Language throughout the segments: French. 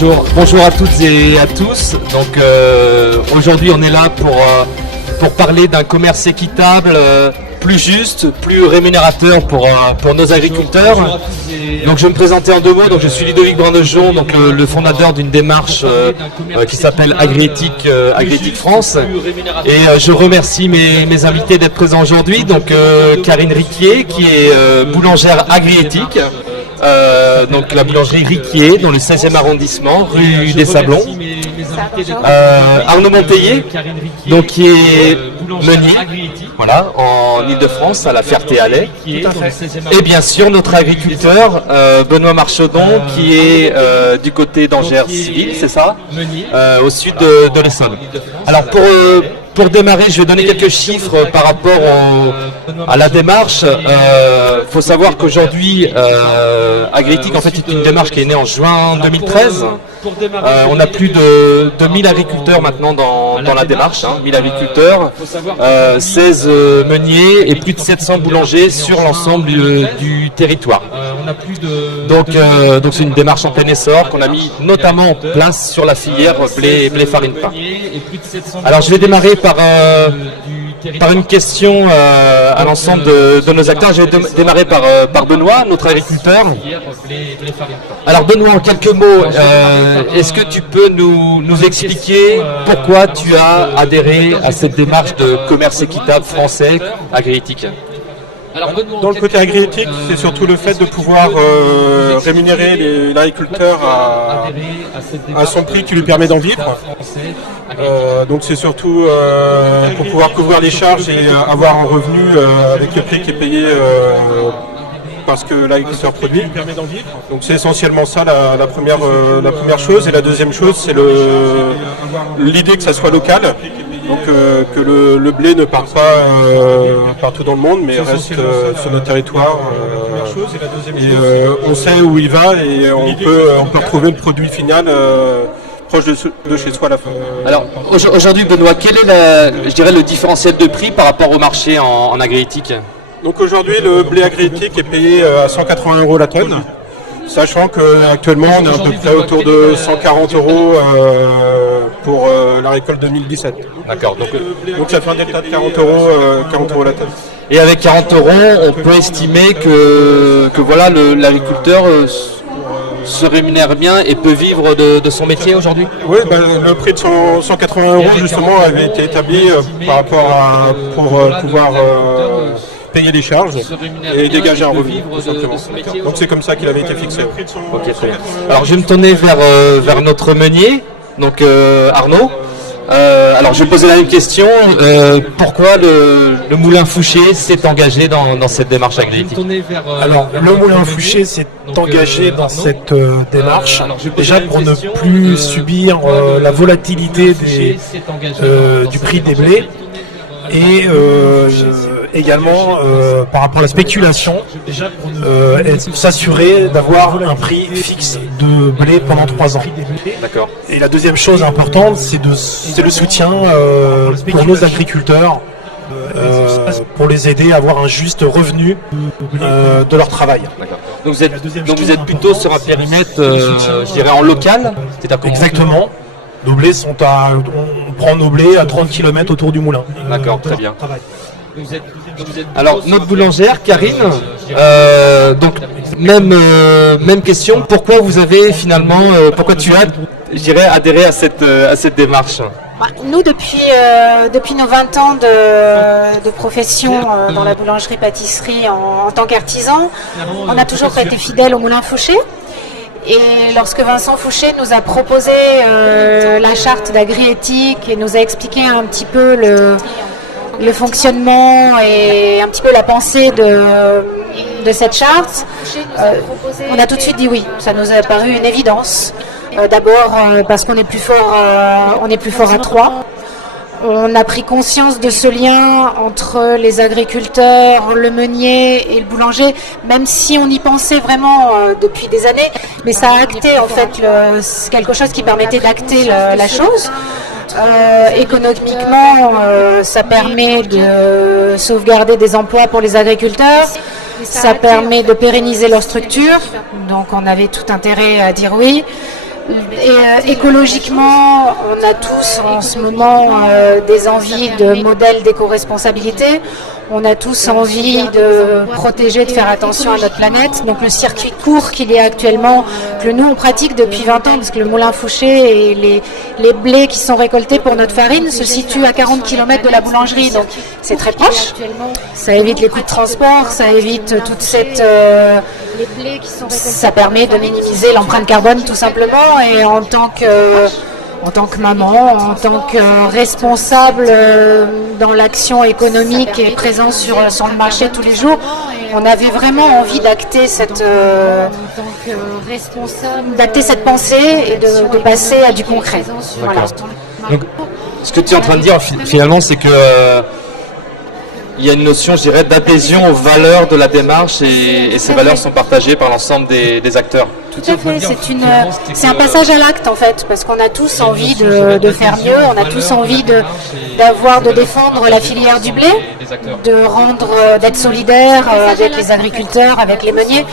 bonjour à toutes et à tous. Donc aujourd'hui on est là pour parler d'un commerce équitable, plus juste, plus rémunérateur pour nos agriculteurs. Donc je vais me présenter en deux mots. Donc je suis Ludovic Brun-Dejon, donc le fondateur d'une démarche qui s'appelle Agriéthique France. Et je remercie mes invités d'être présents aujourd'hui. Donc Karine Riquier qui est boulangère agriéthique. Donc la boulangerie Riquier dans le 16e arrondissement, rue des Sablons. Arnaud Monteiller, donc qui est meunier, voilà, en Ile-de-France, à la Ferté-Alais. Et bien sûr notre agriculteur Benoît Marchaudon, qui est du côté d'Angers-Ville, c'est ça, au sud de l'Essonne. Alors pour démarrer, je vais donner quelques chiffres par rapport à la démarche. Faut savoir qu'aujourd'hui, Agriéthique en fait est une démarche qui est née en juin 2013. On a plus de 1000 agriculteurs maintenant dans la démarche, 1000 agriculteurs, 16 meuniers et plus de 700 boulangers sur l'ensemble du territoire. Donc c'est une démarche en plein essor qu'on a mis notamment en place sur la filière blé farine pain. Alors je vais démarrer par une question à l'ensemble de nos acteurs. Je vais démarrer par Benoît, notre agriculteur. Alors Benoît, en quelques mots, est-ce que tu peux nous expliquer pourquoi tu as adhéré à cette démarche de commerce équitable français Agriétique ? Dans le côté agriétique, c'est surtout le fait de pouvoir rémunérer l'agriculteur à son prix qui lui permet d'en vivre. Donc c'est surtout pour pouvoir couvrir les charges et avoir un revenu avec le prix qui est payé parce que l'agriculteur produit. Donc c'est essentiellement ça la première chose. Et la deuxième chose, c'est l'idée que ça soit local. Donc que le blé ne part pas partout dans le monde, mais reste sur notre territoire. On sait où il va et on peut retrouver le produit final proche de chez soi à la fin. Alors aujourd'hui, Benoît, quel est le différentiel de prix par rapport au marché en agriétique ? Donc aujourd'hui, le blé agriétique est payé à 180 € la tonne. Sachant qu'actuellement on est à peu près autour de 140 € pour la récolte 2017. D'accord. Donc ça fait un delta de 40 € la tonne. Et avec 40 €, on peut estimer que voilà l'agriculteur se rémunère bien et peut vivre de son métier aujourd'hui ? Oui, le prix de 180 € justement avait été établi par rapport pour pouvoir payer les charges et dégager un revenu, tout simplement. Donc c'est comme ça qu'il avait été fixé. Ok, très bien. Alors je vais me tourner vers notre meunier, donc Arnaud. Alors je vais poser la même question. Pourquoi le Moulin Fouché s'est engagé dans cette démarche agriétique ? Alors le Moulin Fouché s'est engagé dans cette démarche déjà pour ne plus subir la volatilité du prix des blés et également par rapport à la spéculation, s'assurer d'avoir un prix fixe de blé pendant 3 ans. D'accord. Et la deuxième chose importante, c'est le soutien pour nos agriculteurs, pour les aider à avoir un juste revenu de leur travail. D'accord. Donc vous êtes plutôt sur un périmètre, je dirais, en local ? Exactement. Nos blés on prend nos blés à 30 km autour du moulin. D'accord, très bien. Alors notre boulangère Karine, donc même question. Pourquoi vous avez finalement, pourquoi tu as, je dirais, adhéré à cette démarche ? Nous, depuis nos 20 ans de profession dans la boulangerie-pâtisserie en tant qu'artisan, on a toujours été fidèles au Moulin Fouché. Et lorsque Vincent Fouché nous a proposé la charte d'Agriétique et nous a expliqué un petit peu le fonctionnement et un petit peu la pensée de cette charte, on a tout de suite dit oui. Ça nous a paru une évidence. D'abord parce qu'on est plus fort à 3. On a pris conscience de ce lien entre les agriculteurs, le meunier et le boulanger, même si on y pensait vraiment depuis des années, mais ça a acté en fait quelque chose qui permettait d'acter la chose. Économiquement, ça permet de sauvegarder des emplois pour les agriculteurs, ça permet de pérenniser leur structure, donc on avait tout intérêt à dire oui. Et écologiquement, on a tous en ce moment des envies de modèles d'éco-responsabilité. On a tous envie de protéger, de faire attention à notre planète. Donc le circuit court qu'il y a actuellement, que nous on pratique depuis 20 ans, parce que le moulin Fouché et les blés qui sont récoltés pour notre farine se situent à 40 km de la boulangerie. Donc c'est très proche. Ça évite les coûts de transport, ça évite toute cette... ça permet de minimiser l'empreinte carbone tout simplement. Et en tant que maman, en tant que responsable dans l'action économique et présent sur le marché tous les jours, on avait vraiment envie d'acter cette pensée et de passer à du concret. Voilà. Donc, ce que tu es en train de dire finalement, c'est que il y a une notion, je dirais, d'adhésion aux valeurs de la démarche et ces valeurs sont partagées par l'ensemble des acteurs. Tout à fait, c'est un passage à l'acte en fait, parce qu'on a tous envie de faire mieux, on a tous envie de défendre la filière du blé, d'être solidaire avec les agriculteurs, avec les meuniers.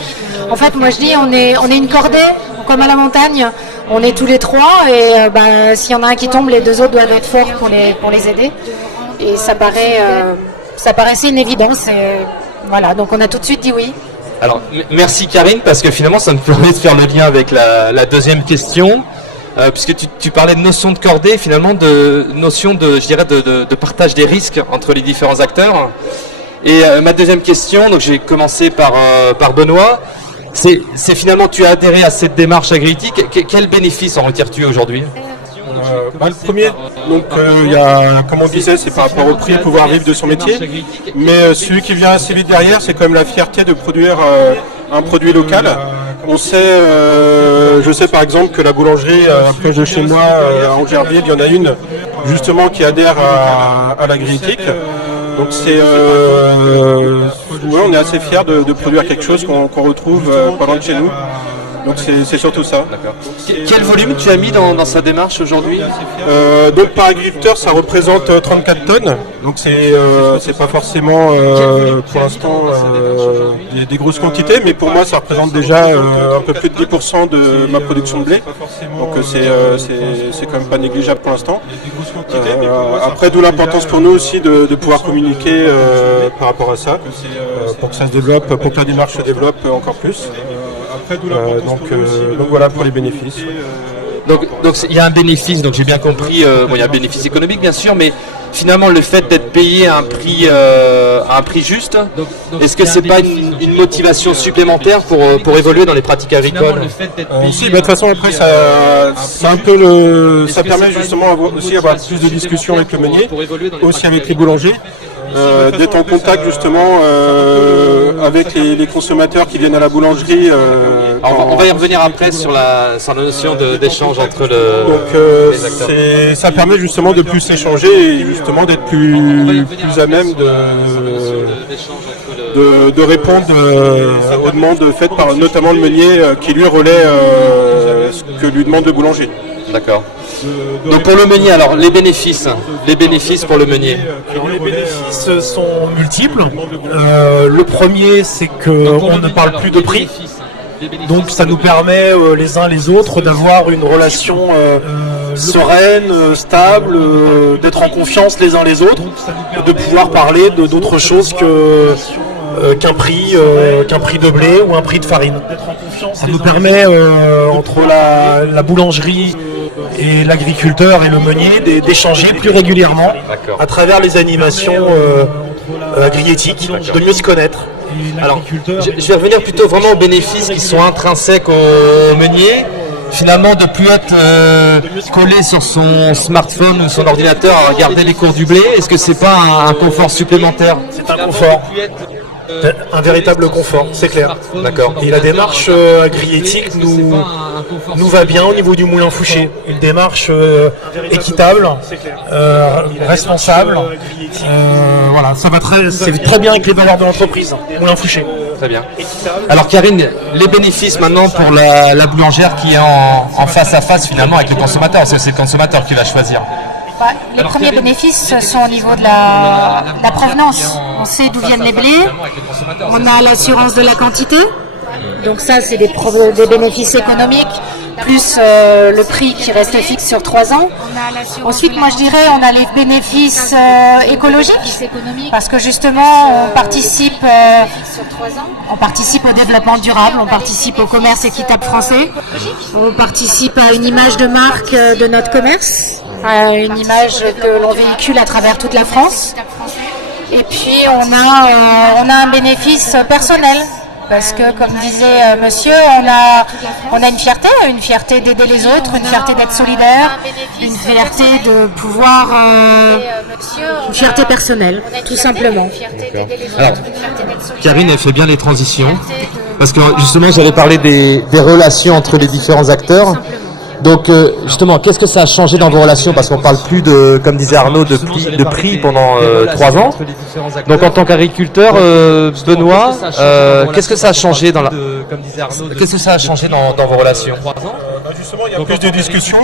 En fait, moi je dis, on est une cordée, comme à la montagne, on est tous les trois et s'il y en a un qui tombe, les deux autres doivent être forts pour les aider. Et ça paraissait une évidence. Et voilà, donc on a tout de suite dit oui. Alors, merci Karine, parce que finalement, ça me permet de faire le lien avec la deuxième question, puisque tu parlais de notion de cordée, finalement, de notion de partage des risques entre les différents acteurs. Et ma deuxième question, donc j'ai commencé par Benoît, c'est finalement, tu as adhéré à cette démarche agriéthique. Quel bénéfice en retires-tu aujourd'hui ? Le premier, donc comme on disait, c'est par rapport au prix et pouvoir vivre de son métier. Mais celui qui vient assez vite derrière, c'est quand même la fierté de produire un produit local. On sait, je sais par exemple que la boulangerie proche de chez moi, à Angerville, il y en a une justement qui adhère à l'agriétique. Donc on est assez fiers de produire quelque chose qu'on retrouve pas loin de chez nous. Donc c'est surtout ça. D'accord. Quel volume tu as mis dans sa démarche aujourd'hui ? Donc par agriculteur, ça représente 34 tonnes. Donc c'est pas forcément pour l'instant des grosses quantités, mais pour moi ça représente déjà un peu plus de 10% de ma production de blé. Donc c'est quand même pas négligeable pour l'instant. Après, d'où l'importance pour nous aussi de pouvoir communiquer par rapport à ça, pour que ça se développe, pour que la démarche se développe encore plus. Donc voilà pour les bénéfices. Donc il y a un bénéfice, donc j'ai bien compris, il y a un bénéfice économique bien sûr, mais finalement le fait d'être payé à un prix juste, est-ce que c'est pas une motivation supplémentaire pour évoluer dans les pratiques agricoles ? Si, de toute façon après ça permet justement aussi d'avoir plus de discussions avec le meunier, aussi avec les boulangers. D'être en contact justement avec les consommateurs qui viennent à la boulangerie. On va y revenir après sur la notion d'échange entre les acteurs. Ça permet justement de plus échanger et justement d'être plus à même de répondre aux demandes faites par notamment le meunier qui lui relaie ce que lui demande le boulanger. D'accord. Donc pour le meunier, alors les bénéfices pour le meunier. Les bénéfices sont multiples. Le premier, c'est qu'on ne parle plus de prix. Donc ça nous permet les uns les autres d'avoir une relation sereine, stable, d'être en confiance les uns les autres, de pouvoir parler d'autre chose qu'un prix de blé ou un prix de farine. Ça nous permet entre la boulangerie et l'agriculteur et le meunier d'échanger plus régulièrement à travers les animations agriétiques, de mieux se connaître. Alors, je vais revenir plutôt vraiment aux bénéfices qui sont intrinsèques au meunier. Finalement, de plus être collé sur son smartphone ou son ordinateur à regarder les cours du blé, est-ce que c'est pas un confort supplémentaire ? C'est un confort. Un véritable confort, c'est clair. D'accord. Et la démarche agriétique nous va bien au niveau du moulin Fouché. Une démarche équitable, responsable. Voilà, c'est très bien avec les valeurs de l'entreprise. Moulin Fouché. Très bien. Alors Karine, les bénéfices maintenant pour la boulangère qui est en face à face finalement avec le consommateur, parce que c'est le consommateur qui va choisir. Les premiers bénéfices sont au niveau de la provenance. On sait d'où viennent les blés, on a l'assurance de la quantité, donc ça c'est des bénéfices économiques plus le prix qui reste fixe sur 3 ans. Ensuite, moi je dirais, on a les bénéfices écologiques, parce que justement on participe au développement durable, on participe au commerce équitable français, on participe à une image de marque de notre commerce, une image que l'on véhicule à travers toute la France. Et puis on a un bénéfice personnel. Parce que, comme disait monsieur, on a une fierté d'aider les autres, une fierté d'être solidaire, une fierté de pouvoir, une fierté personnelle, tout simplement. Alors, Karine, elle fait bien les transitions, parce que justement, j'allais parler des relations entre les différents acteurs. Donc justement, qu'est-ce que ça a changé dans vos relations? Parce qu'on parle plus de, comme disait Arnaud, de prix pendant 3 ans. Donc en tant qu'agriculteur, Benoît, qu'est-ce que ça a changé dans vos relations? Justement, il y a plus de discussions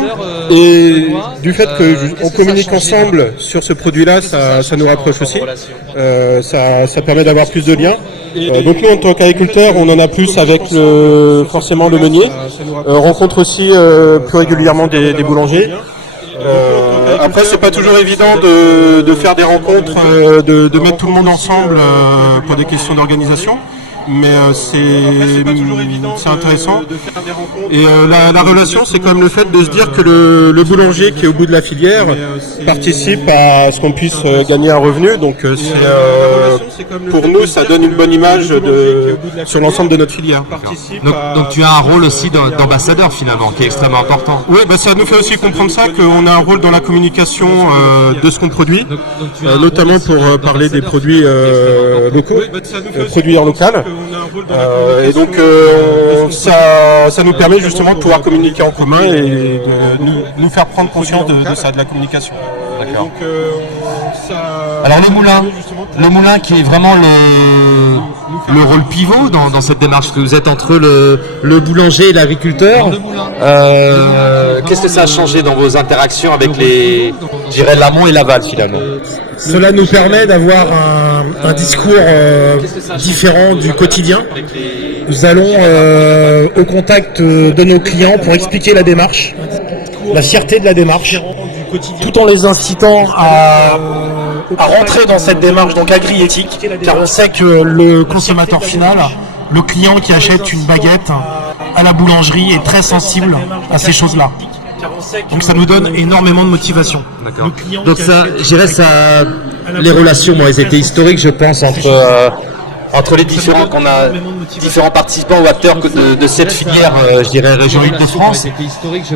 et du fait qu'on communique ensemble sur ce produit-là, ça nous rapproche aussi. Ça permet d'avoir plus de liens. Donc nous, en tant qu'agriculteurs, on en a plus avec forcément le meunier. On rencontre aussi plus régulièrement des boulangers. Après, c'est pas toujours évident de faire des rencontres, de mettre tout le monde ensemble pour des questions d'organisation. Mais c'est intéressant. Et la relation, c'est quand même le fait de se dire que le boulanger qui est au bout de la filière participe à ce qu'on puisse gagner un revenu. Donc pour nous, ça donne une bonne image sur l'ensemble de notre filière. Donc tu as un rôle aussi d'ambassadeur finalement, qui est extrêmement important. Oui, ça nous fait aussi comprendre ça, qu'on a un rôle dans la communication de ce qu'on produit, notamment pour parler des produits locaux, produits en local. Et donc ça nous permet justement de pouvoir communiquer en commun et de nous faire prendre conscience de ça, de la communication. D'accord. Alors le moulin qui est vraiment le rôle pivot dans cette démarche, que vous êtes entre le boulanger et l'agriculteur. Qu'est-ce que ça a changé dans vos interactions avec l'amont et l'aval finalement? Cela nous permet d'avoir un discours différent du quotidien. Nous allons au contact de nos clients pour expliquer la démarche, la fierté de la démarche, tout en les incitant à rentrer dans cette démarche donc agri-éthique, car on sait que le consommateur final, le client qui achète une baguette à la boulangerie est très sensible à ces choses-là. Donc ça nous donne énormément de motivation. D'accord. Donc ça, je dirais ça, les relations, elles étaient historiques, je pense, entre les différents participants ou acteurs de cette filière, je dirais région Île-de-France.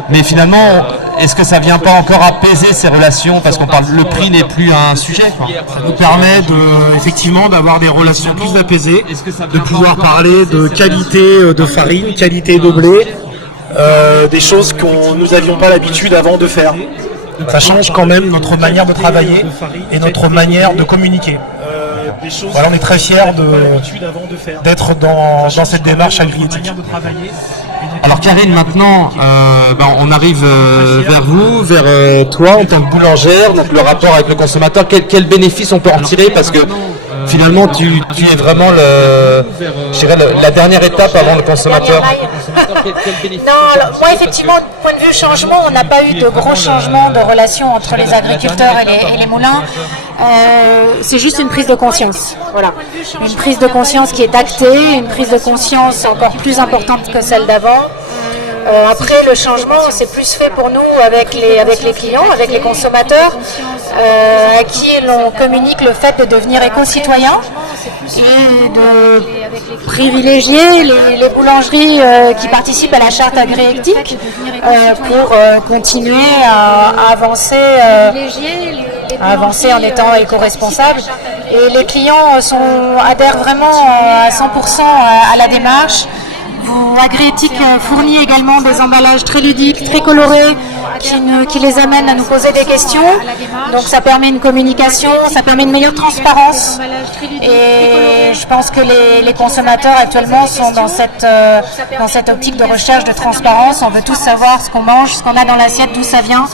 Mais finalement, est-ce que ça vient pas encore apaiser ces relations, parce qu'on parle, le prix n'est plus un sujet, quoi. Ça nous permet effectivement d'avoir des relations plus apaisées, de pouvoir parler de qualité de farine, qualité de blé. Des choses que nous n'avions pas l'habitude avant de faire. Ça change quand même notre manière de travailler et notre manière de communiquer. Voilà, on est très fiers d'être dans cette démarche agri-éthique. Alors Karine, maintenant, on arrive vers vous, vers toi en tant que boulangère, donc le rapport avec le consommateur, quel bénéfice on peut en tirer, parce que finalement tu es vraiment la dernière étape avant le consommateur. Non, alors, moi effectivement, du point de vue changement, on n'a pas eu de gros changements de relation entre les agriculteurs et les moulins. C'est juste une prise de conscience. Voilà. Une prise de conscience qui est actée, une prise de conscience encore plus importante que celle d'avant. Après, le changement, c'est plus fait pour nous avec les clients, avec les consommateurs, à qui l'on communique le fait de devenir éco-citoyen et de privilégier les boulangeries qui participent à la charte agri-éthique pour continuer à avancer en étant éco-responsables. Et les clients adhèrent vraiment à 100% à la démarche. Agri-éthique fournit également des emballages très ludiques, très colorés, qui les amènent à nous poser des questions. Donc ça permet une communication, ça permet une meilleure transparence. Et je pense que les consommateurs actuellement sont dans cette optique de recherche de transparence. On veut tous savoir ce qu'on mange, ce qu'on a dans l'assiette, d'où ça vient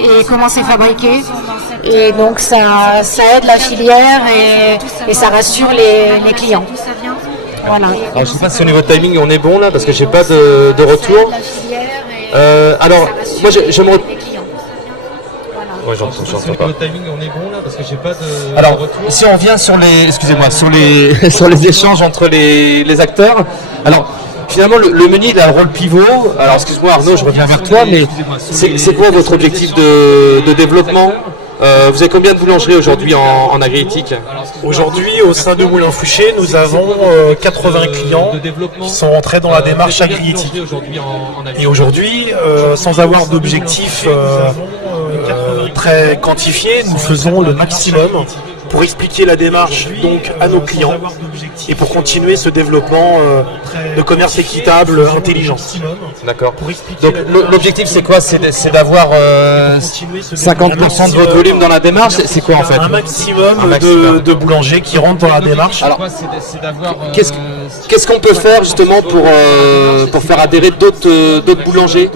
et comment c'est fabriqué. Et donc ça aide la filière et ça rassure les clients. Voilà. Alors je sais pas si au niveau timing on est bon là, parce que j'ai pas de retour. Alors, moi, j'aimerais... Ouais, j'entends pas. Le timing, on est bon là parce que j'ai pas de. Alors, retour. si on vient sur les, excusez-moi, sur les échanges entre les acteurs. Alors, finalement, le meunier il a un rôle pivot. Alors, excuse-moi Arnaud, je reviens vers toi, mais c'est quoi votre objectif de développement? Vous avez combien de boulangeries aujourd'hui en agriéthique? Aujourd'hui, au sein de Moulin Fouché, nous avons 80 clients qui sont rentrés dans la démarche agriétique. Et aujourd'hui, sans avoir d'objectif très quantifié, nous faisons le maximum pour expliquer la démarche donc à nos clients et pour continuer ce développement de commerce équitable, intelligent. D'accord. Donc l'objectif c'est quoi? C'est d'avoir 50% de votre volume dans la démarche. C'est quoi en fait? Un maximum de boulangers qui rentrent dans la démarche. Alors, qu'est-ce qu'on peut faire justement pour faire adhérer d'autres boulangers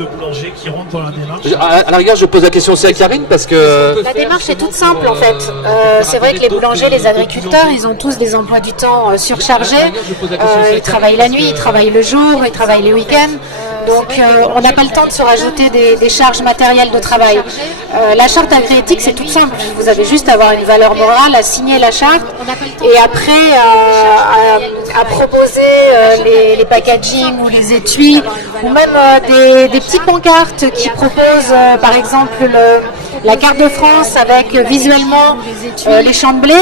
qui rentrent dans la démarche? À la rigueur, je pose la question aussi à Karine parce que la démarche est toute simple en fait. C'est vrai que les boulangers, les agriculteurs, ils ont tous des emplois du temps surchargés. Ils travaillent la nuit, ils travaillent le jour, ils travaillent les week-ends. Donc on n'a pas le temps de se rajouter des charges matérielles de travail. La charte agriétique, c'est tout simple. Vous avez juste à avoir une valeur morale, à signer la charte et après à proposer les packaging ou les étuis ou même des petites pancartes qui proposent par exemple la carte de France avec visuellement les champs de blé,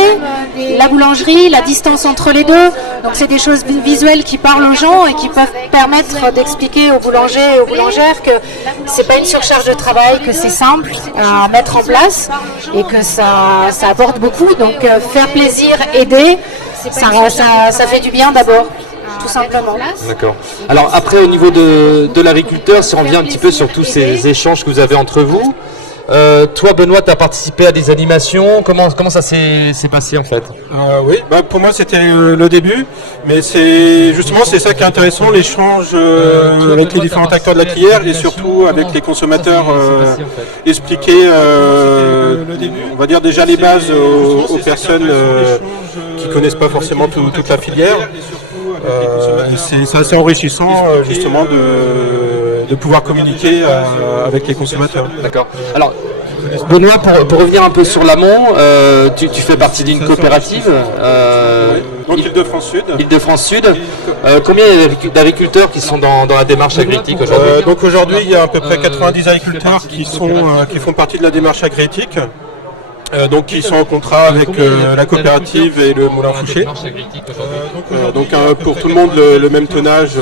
la boulangerie, la distance entre les deux. Donc c'est des choses visuelles qui parlent aux gens et qui peuvent permettre d'expliquer aux boulangers et aux boulangères que c'est pas une surcharge de travail, que c'est simple à mettre en place et que ça apporte beaucoup. Donc faire plaisir, aider, ça fait du bien d'abord. Tout simplement. D'accord. Alors après au niveau de l'agriculteur, si on revient un petit peu sur tous ces échanges que vous avez entre vous, toi Benoît, tu as participé à des animations, comment ça s'est passé en fait? Oui, pour moi c'était le début, mais c'est ça qui est intéressant, l'échange avec les différents acteurs de la filière et surtout avec les consommateurs, expliquer, on va dire déjà les bases aux personnes qui connaissent pas forcément toute la filière. C'est assez enrichissant justement de pouvoir communiquer avec les consommateurs. D'accord. Alors Benoît, pour revenir un peu sur l'amont, tu fais partie d'une coopérative donc Île-de-France Sud. Île-de-France Sud. Combien d'agriculteurs qui sont dans la démarche agriétique aujourd'hui? Donc aujourd'hui il y a à peu près 90 agriculteurs qui font partie de la démarche agriétique. Donc qui sont en contrat avec la coopérative et le Moulin Fouché. Donc pour tout le monde le même tonnage.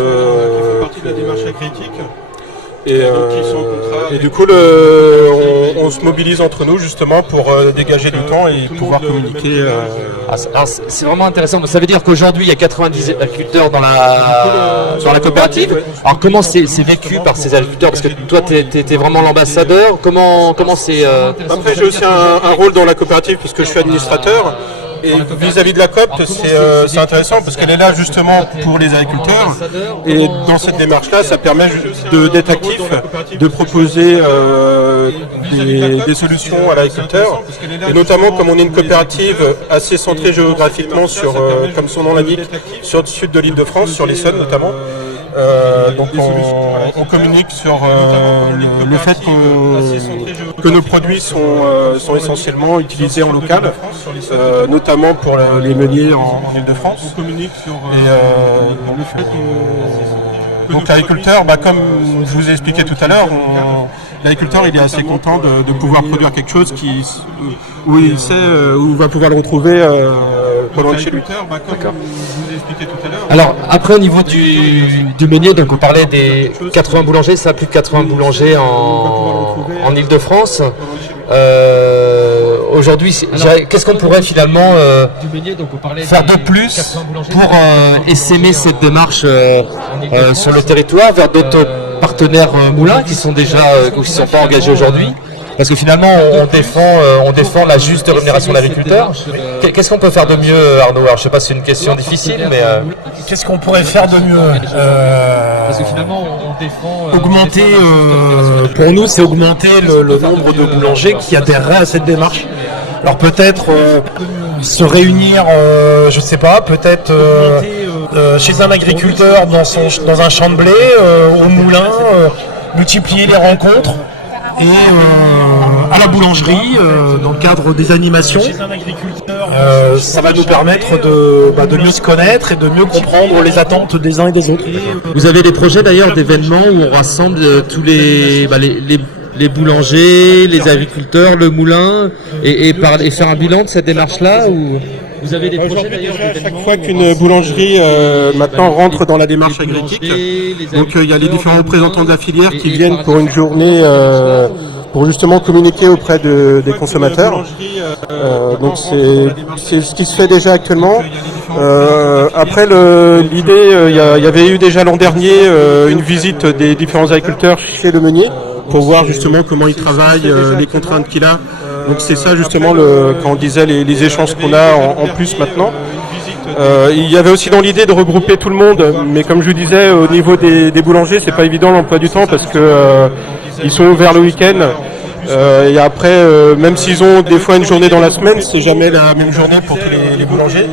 Et du coup on se mobilise entre nous justement pour dégager du temps et pouvoir communiquer. C'est vraiment intéressant. Ça veut dire qu'aujourd'hui il y a 90 agriculteurs dans la coopérative. Alors comment c'est vécu par ces agriculteurs? Parce que toi tu es vraiment l'ambassadeur. Comment c'est Après j'ai aussi un rôle dans la coopérative puisque je suis administrateur. Et vis-à-vis de la COP, c'est intéressant parce qu'elle est là justement pour les agriculteurs. Et dans cette démarche-là, ça permet d'être actif, de proposer des solutions à l'agriculteur. Et notamment, comme on est une coopérative assez centrée géographiquement sur, comme son nom l'indique, sur le sud de l'Île-de-France, sur l'Essonne notamment. Donc on communique sur le fait que nos produits sont essentiellement utilisés en local, notamment pour les meuniers en Île-de-France. On communique sur le fait donc l'agriculteur, comme je vous ai expliqué tout à l'heure, l'agriculteur il est assez content de pouvoir produire quelque chose où il sait où il va pouvoir le retrouver pas loin de chez lui. Alors après au niveau du meunier, donc on parlait des 80 boulangers, ça a plus de 80 boulangers en Île-de-France. Aujourd'hui, qu'est-ce qu'on pourrait finalement faire de plus pour essaimer cette démarche sur le territoire vers d'autres partenaires moulins qui sont pas engagés aujourd'hui? Parce que finalement, on défend la juste rémunération de l'agriculteur. Qu'est-ce qu'on peut faire de mieux, Arnaud? Alors, je sais pas si c'est une question difficile, mais qu'est-ce qu'on pourrait faire de mieux? Parce que finalement, on défend. Augmenter, pour nous, c'est augmenter le nombre de boulangers qui adhéreraient à cette démarche. Alors peut-être se réunir, je sais pas, peut-être chez un agriculteur dans un champ de blé, au moulin. multiplier les rencontres et à la boulangerie, dans le cadre des animations, ça va nous permettre de mieux se connaître et de mieux comprendre les attentes des uns et des autres. Vous avez des projets d'ailleurs d'événements où on rassemble tous les boulangers, les agriculteurs, le moulin et faire un bilan de cette démarche-là ou... Vous avez des projets d'ailleurs à chaque fois qu'une boulangerie maintenant rentre dans la démarche agritique, donc il y a les différents représentants de la filière qui viennent pour une journée pour justement communiquer auprès des consommateurs. Donc c'est ce qui se fait déjà actuellement. Après l'idée, il y avait eu déjà l'an dernier une visite des différents agriculteurs chez le meunier pour voir justement comment il travaille, les contraintes qu'il a. Donc c'est ça justement quand on disait les échanges qu'on a en plus maintenant. Il y avait aussi dans l'idée de regrouper tout le monde, mais comme je vous disais, au niveau des boulangers, c'est pas évident l'emploi du temps parce que ils sont ouverts le week-end. Et après, même s'ils ont des fois une journée dans la semaine, c'est jamais la même journée pour tous les boulangers.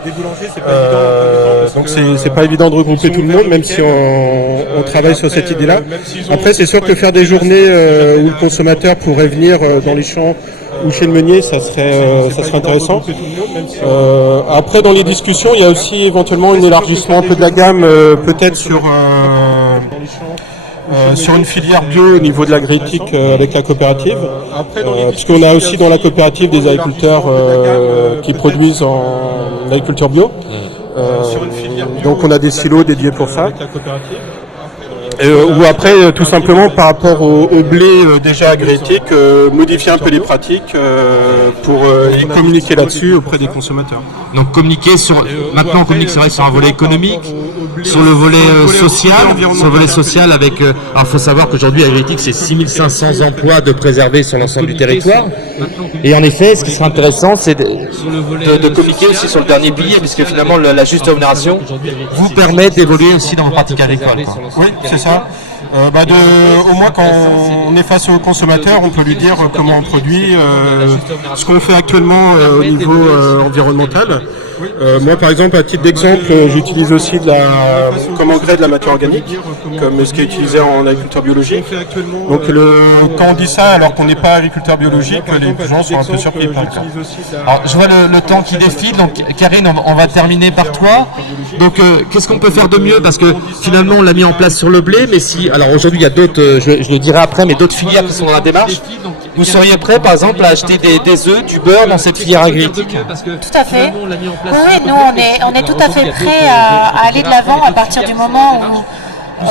Donc c'est pas évident de regrouper tout le monde, même si on travaille sur cette idée-là. Après, c'est sûr que faire des journées où le consommateur pourrait venir dans les champs ou chez le meunier, ça serait intéressant. Après, dans les discussions, il y a aussi éventuellement un élargissement un peu de la gamme, peut-être sur une filière bio au niveau de l'agriétique avec la coopérative, puisqu'on a aussi dans la coopérative des agriculteurs qui produisent en agriculture bio. Donc on a des silos dédiés pour ça. Ou après, tout simplement par rapport au blé déjà agriétique, modifier un peu les pratiques pour communiquer là-dessus auprès des consommateurs. Donc communiquer maintenant on communique c'est vrai sur un volet économique, sur le volet social, avec alors faut savoir qu'aujourd'hui Agritic c'est 6500 emplois de préserver sur l'ensemble du territoire. Et en effet, ce qui serait intéressant, c'est de communiquer aussi sur le dernier pilier, puisque finalement la juste rémunération vous permet d'évoluer aussi dans vos pratiques agricoles. Oui, c'est ça. Au moins quand on est face au consommateur, on peut lui dire comment on produit, ce qu'on fait actuellement au niveau environnemental. Moi par exemple, à titre d'exemple, j'utilise aussi comme engrais de la matière organique, comme ce qui est utilisé en agriculture biologique. Donc quand on dit ça alors qu'on n'est pas agriculteur biologique, les gens sont un peu surpris par ça. Alors je vois le temps qui défile, donc Karine, on va terminer par toi. Donc qu'est-ce qu'on peut faire de mieux? Parce que finalement on l'a mis en place sur le blé, mais alors aujourd'hui il y a d'autres, je le dirai après, mais d'autres filières qui sont dans la démarche. Vous seriez prêt par exemple à acheter des œufs, du beurre dans cette filière agriétique? Tout à fait. Oui, nous on est tout à fait prêts à aller de l'avant à partir du moment où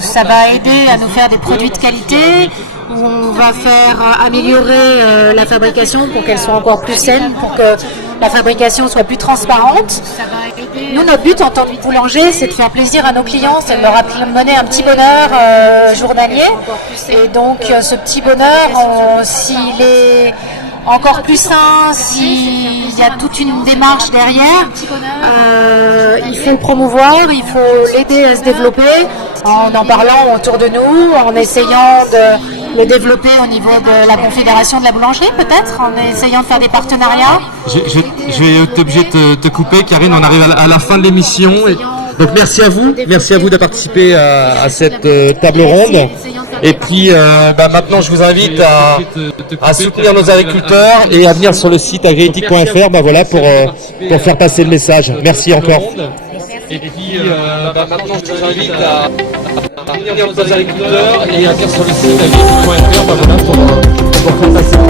ça va aider à nous faire des produits de qualité, où on va faire améliorer la fabrication pour qu'elle soit encore plus saine, pour que la fabrication soit plus transparente. Nous, notre but en tant que boulanger, c'est de faire plaisir à nos clients, c'est de leur amener un petit bonheur journalier. Et donc ce petit bonheur, s'il est encore plus sain, s'il y a toute une démarche derrière, il faut le promouvoir, il faut l'aider à se développer en parlant autour de nous, en essayant de le développer au niveau de la Confédération de la boulangerie peut-être, en essayant de faire des partenariats. Je vais être obligé de te couper, Karine, on arrive à la fin de l'émission. Donc merci à vous de participer à cette table ronde. Et puis maintenant je vous invite à soutenir nos agriculteurs et à venir sur le site agriétique.fr pour faire passer le message. Merci encore. Et puis maintenant je vous invite à soutenir nos agriculteurs et à venir sur le site agriétique.fr pour faire passer le message.